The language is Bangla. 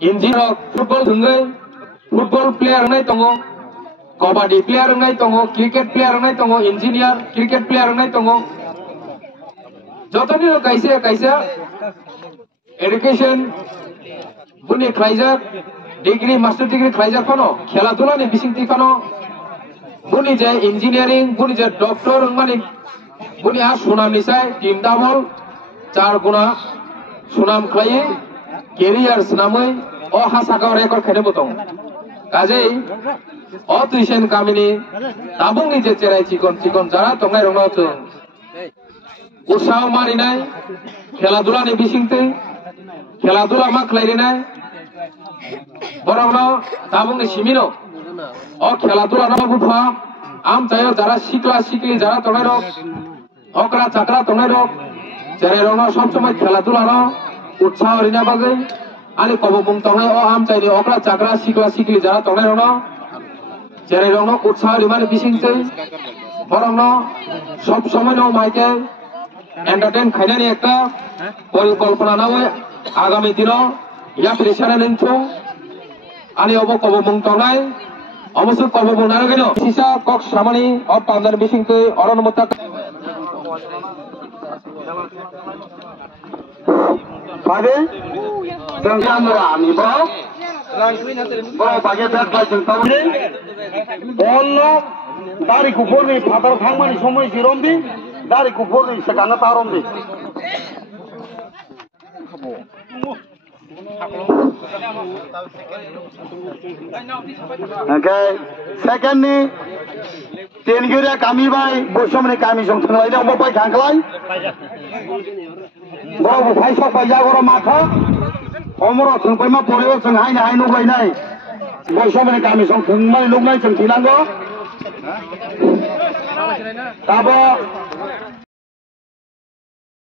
Engineer football thungai football player ngai tongo kabaddi player ngai tongo cricket player ngai tongo engineer cricket player ngai tongo jotoni kaisa education buni khlaijak degree master degree khlaijak phano khela dula ni bisingti phano buni je engineering buni je doctor mani buni a sunam ni sai team double 4 guna sunam khlai career sunamai o hasaka record khane botong kajei o tuition kamini tabung ni je cherai chikon jara tongai rongno chung utsah marinai খেলাধুলা ni bisingte খেলাধুলা ma khlairinai borongno tabung ni simino o খেলাধুলা no bupha am chayo jara sikla sikli jara tongai rok okra chakra tongai rok jere rongno sob somoi খেলাধুলা no utsah rina bagai ani kobobung tongai o am chaini okra chakra sikla sikli jara tongai rokno jere rongno utsah rimani bisingte borongno sob somoi no maike entertain khainani ekta পরিকল্পনা নাও আগামী দিন ইয়া প্রেসারে নিনছো ani obo kobobung tongai অবশ্য কববung নারগেন সিসা কক সামানি অফ পান্দার বিসিংতে অরণমতা পাবে সংগ্রামরা আনিব বড় বাগে ব্যাট লাইসেন্স পাবে বল দাড়ি কুপরনি ফাদার থাংমানি সময় জিরমবি দাড়ি কুপরনি সেখানে তারমবি Okay, second ni tengira kami bai bosom ni kami song thanglai na obai thangklai boro phai sok bai ja goro matha omoro thungpai ma poreo song hai no bai nai bosom ni kami song thungmai lugnai song thilango tabo